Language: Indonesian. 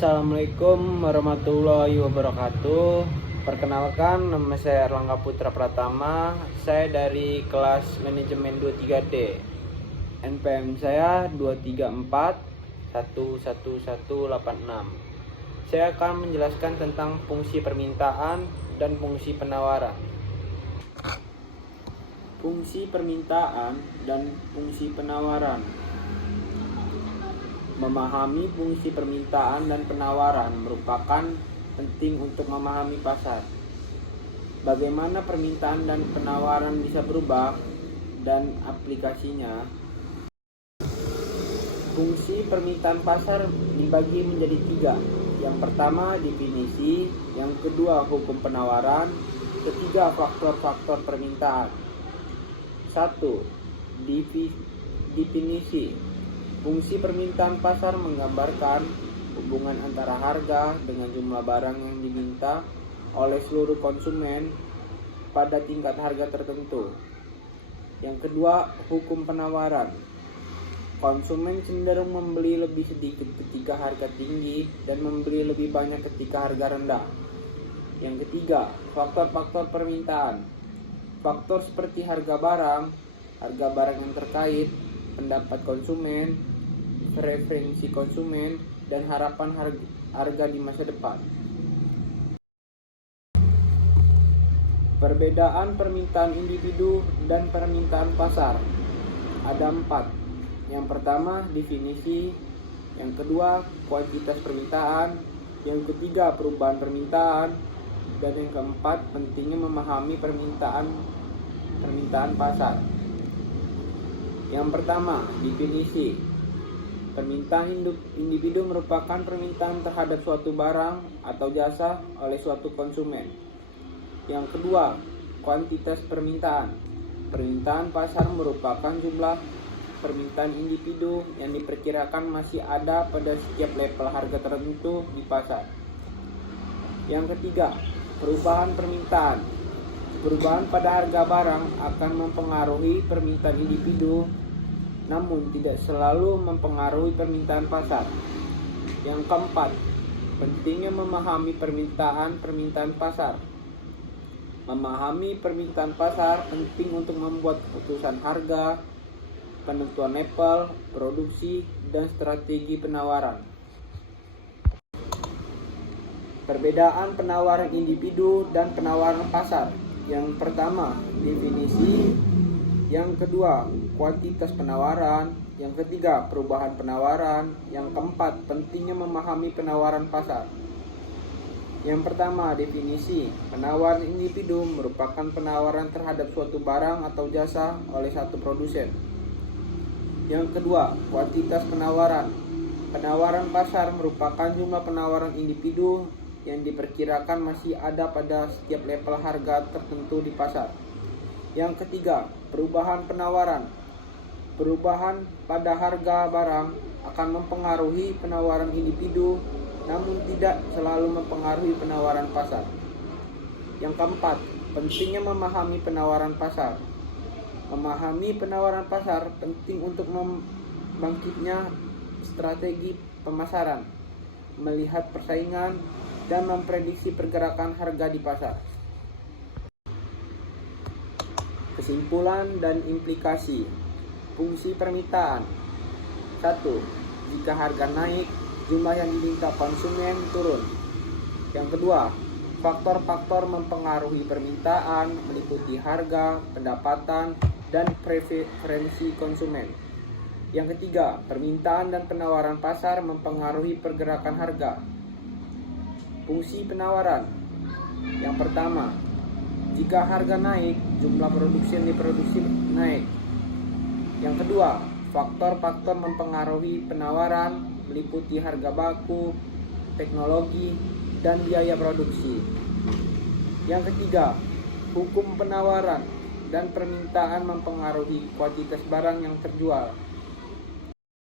Assalamualaikum warahmatullahi wabarakatuh. Perkenalkan, nama saya Erlangga Putra Pratama. Saya dari kelas manajemen 23D. NPM saya 234111186. Saya akan menjelaskan tentang fungsi permintaan dan fungsi penawaran. Fungsi permintaan dan fungsi penawaran. Memahami fungsi permintaan dan penawaran merupakan penting untuk memahami pasar. Bagaimana permintaan dan penawaran bisa berubah dan aplikasinya. Fungsi permintaan pasar dibagi menjadi 3. Yang pertama definisi, yang kedua hukum penawaran, ketiga faktor-faktor permintaan. 1. Definisi. Fungsi permintaan pasar menggambarkan hubungan antara harga dengan jumlah barang yang diminta oleh seluruh konsumen pada tingkat harga tertentu. Yang kedua, hukum penawaran. Konsumen cenderung membeli lebih sedikit ketika harga tinggi dan membeli lebih banyak ketika harga rendah. Yang ketiga, faktor-faktor permintaan. Faktor seperti harga barang yang terkait, pendapat konsumen, preferensi konsumen, dan harapan harga di masa depan. Perbedaan permintaan individu dan permintaan pasar. Ada 4. Yang pertama, definisi. Yang kedua, kuantitas permintaan. Yang ketiga, perubahan permintaan. Dan yang keempat, pentingnya memahami permintaan pasar. Yang pertama, definisi. Permintaan individu merupakan permintaan terhadap suatu barang atau jasa oleh suatu konsumen. Yang kedua, kuantitas permintaan. Permintaan pasar merupakan jumlah permintaan individu yang diperkirakan masih ada pada setiap level harga tertentu di pasar. Yang ketiga, perubahan permintaan. Perubahan pada harga barang akan mempengaruhi permintaan individu, namun tidak selalu mempengaruhi permintaan pasar. Yang keempat, pentingnya memahami permintaan pasar. Memahami permintaan pasar penting untuk membuat keputusan harga, penentuan level produksi, dan strategi penawaran. Perbedaan penawaran individu dan penawaran pasar. Yang pertama, definisi. Yang kedua, kuantitas penawaran. Yang ketiga, perubahan penawaran. Yang keempat, pentingnya memahami penawaran pasar. Yang pertama, definisi. Penawaran individu merupakan penawaran terhadap suatu barang atau jasa oleh satu produsen. Yang kedua, kuantitas penawaran. Penawaran pasar merupakan jumlah penawaran individu yang diperkirakan masih ada pada setiap level harga tertentu di pasar. Yang ketiga, perubahan penawaran. Perubahan pada harga barang akan mempengaruhi penawaran individu, namun tidak selalu mempengaruhi penawaran pasar. Yang keempat, pentingnya memahami penawaran pasar. Memahami penawaran pasar penting untuk membangkitnya strategi pemasaran, melihat persaingan, dan memprediksi pergerakan harga di pasar. Kesimpulan dan implikasi. Fungsi permintaan. 1. Jika harga naik, jumlah yang diminta konsumen turun. Yang kedua, faktor-faktor mempengaruhi permintaan meliputi harga, pendapatan, dan preferensi konsumen. Yang ketiga, permintaan dan penawaran pasar mempengaruhi pergerakan harga. Fungsi penawaran. Yang pertama, jika harga naik, jumlah produksi yang diproduksi naik. Yang kedua, faktor-faktor mempengaruhi penawaran meliputi harga baku, teknologi, dan biaya produksi. Yang ketiga, hukum penawaran dan permintaan mempengaruhi kuantitas barang yang terjual.